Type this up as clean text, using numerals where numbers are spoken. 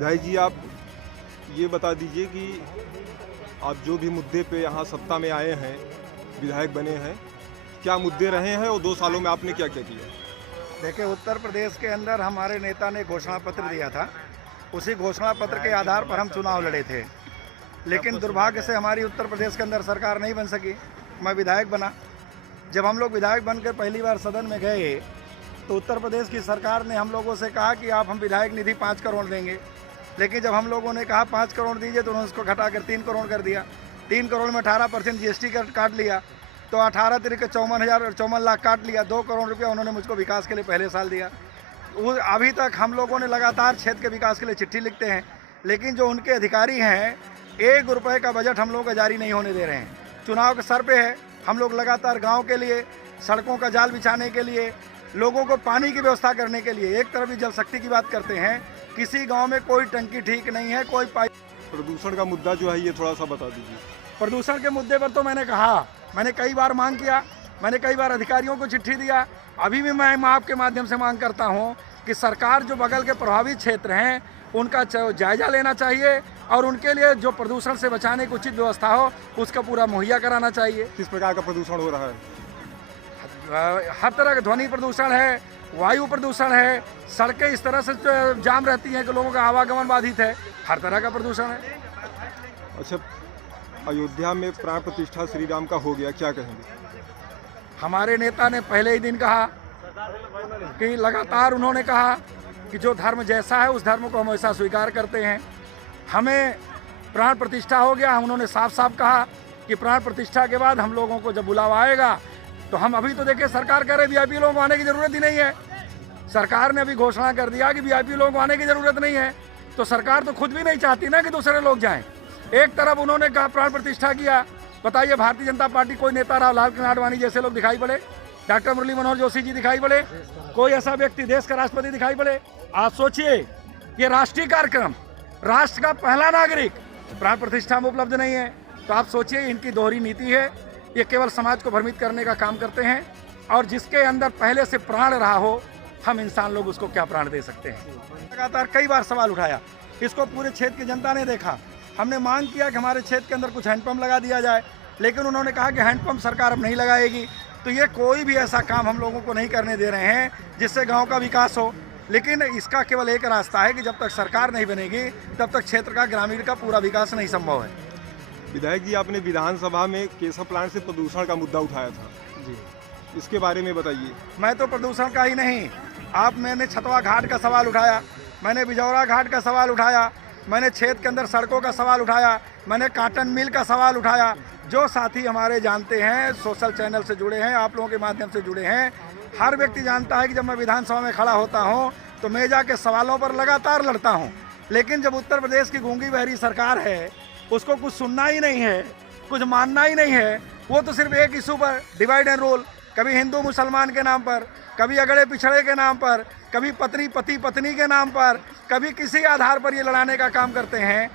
भाई जी, आप ये बता दीजिए कि आप जो भी मुद्दे पे यहाँ सत्ता में आए हैं, विधायक बने हैं, क्या मुद्दे रहे हैं और 2 सालों में आपने क्या-क्या किया? देखिए, उत्तर प्रदेश के अंदर हमारे नेता ने घोषणा पत्र दिया था। उसी घोषणा पत्र के आधार पर हम चुनाव लड़े थे, लेकिन दुर्भाग्य से हमारी उत्तर प्रदेश के अंदर सरकार नहीं बन सकी। मैं विधायक बना। जब हम लोग विधायक बनकर पहली बार सदन में गए तो उत्तर प्रदेश की सरकार ने हम लोगों से कहा कि आप हम विधायक निधि 5 करोड़ देंगे, लेकिन जब हम लोगों ने कहा 5 करोड़ दीजिए तो उन्होंने उसको घटाकर 3 करोड़ कर दिया। 3 करोड़ में 18% GST काट लिया, तो 18 तरीके 54 लाख काट लिया। 2 करोड़ रुपया उन्होंने मुझको विकास के लिए पहले साल दिया। अभी तक हम लोगों ने लगातार क्षेत्र के विकास के लिए चिट्ठी लिखते हैं, लेकिन जो उनके अधिकारी हैं, 1 रुपये का बजट हम लोगों का जारी नहीं होने दे रहे हैं। चुनाव के सर पे है, हम लोग लगातार गाँव के लिए, सड़कों का जाल बिछाने के लिए, लोगों को पानी की व्यवस्था करने के लिए, एक तरफ भी जल शक्ति की बात करते हैं, किसी गांव में कोई टंकी ठीक नहीं है, कोई पाइप। प्रदूषण का मुद्दा जो है, ये थोड़ा-सा बता दीजिए। प्रदूषण के मुद्दे पर तो मैंने कई बार मांग किया, मैंने कई बार अधिकारियों को चिट्ठी दिया। अभी भी मैं आपके माध्यम से मांग करता हूं कि सरकार जो बगल के प्रभावित क्षेत्र हैं उनका जायजा लेना चाहिए और उनके लिए जो प्रदूषण से बचाने की उचित व्यवस्था हो उसका पूरा मुहैया कराना चाहिए। किस प्रकार का प्रदूषण हो रहा है? हर तरह का ध्वनि प्रदूषण है, वायु प्रदूषण है, सड़कें इस तरह से जाम रहती हैं कि लोगों का आवागमन बाधित है, हर तरह का प्रदूषण है। अच्छा, अयोध्या में प्राण प्रतिष्ठा श्री राम का हो गया, क्या कहेंगे? हमारे नेता ने पहले ही दिन कहा कि लगातार उन्होंने कहा कि जो धर्म जैसा है उस धर्म को हम हमेशा स्वीकार करते हैं। हमें प्राण प्रतिष्ठा हो गया, उन्होंने साफ साफ कहा कि प्राण प्रतिष्ठा के बाद हम लोगों को जब बुलावा आएगा तो हम अभी तो देखिए सरकार कह रहे VIP लोगों को आने की ज़रूरत ही नहीं है। सरकार ने अभी घोषणा कर दिया कि VIP लोगों को आने की ज़रूरत नहीं है, तो सरकार तो खुद भी नहीं चाहती ना कि दूसरे लोग जाएं। एक तरफ उन्होंने कहा प्राण प्रतिष्ठा किया, बताइए भारतीय जनता पार्टी कोई नेता रावलाल आडवाणी जैसे लोग दिखाई पड़े, डॉक्टर मुरली मनोहर जोशी जी दिखाई पड़े, कोई ऐसा व्यक्ति देश का राष्ट्रपति दिखाई पड़े? आप सोचिए, ये राष्ट्रीय कार्यक्रम, राष्ट्र का पहला नागरिक प्राण प्रतिष्ठा में उपलब्ध नहीं है। तो आप सोचिए, इनकी दोहरी नीति है। ये केवल समाज को भ्रमित करने का काम करते हैं, और जिसके अंदर पहले से प्राण रहा हो, हम इंसान लोग उसको क्या प्राण दे सकते हैं? लगातार कई बार सवाल उठाया, इसको पूरे क्षेत्र की जनता ने देखा। हमने मांग किया कि हमारे क्षेत्र के अंदर कुछ हैंडपंप लगा दिया जाए, लेकिन उन्होंने कहा कि हैंडपंप सरकार अब नहीं लगाएगी। तो ये कोई भी ऐसा काम हम लोगों को नहीं करने दे रहे हैं जिससे गाँव का विकास हो। लेकिन इसका केवल एक रास्ता है कि जब तक सरकार नहीं बनेगी तब तक क्षेत्र का, ग्रामीण का पूरा विकास नहीं संभव है। विधायक जी, आपने विधानसभा में केशव प्लांट से प्रदूषण का मुद्दा उठाया था जी, इसके बारे में बताइए। मैं तो प्रदूषण का ही नहीं, मैंने छतवा घाट का सवाल उठाया, मैंने बिजौरा घाट का सवाल उठाया, मैंने क्षेत्र के अंदर सड़कों का सवाल उठाया, मैंने काटन मिल का सवाल उठाया। जो साथी हमारे जानते हैं, सोशल चैनल से जुड़े हैं, आप लोगों के माध्यम से जुड़े हैं, हर व्यक्ति जानता है कि जब मैं विधानसभा में खड़ा होता हूँ तो मैं जाके सवालों पर लगातार लड़ता हूँ। लेकिन जब उत्तर प्रदेश की गूंगी बहरी सरकार है, उसको कुछ सुनना ही नहीं है, कुछ मानना ही नहीं है, वो तो सिर्फ एक इशू पर डिवाइड एंड रूल, कभी हिंदू मुसलमान के नाम पर, कभी अगड़े पिछड़े के नाम पर, कभी पति पत्नी के नाम पर, कभी किसी आधार पर ये लड़ाने का काम करते हैं।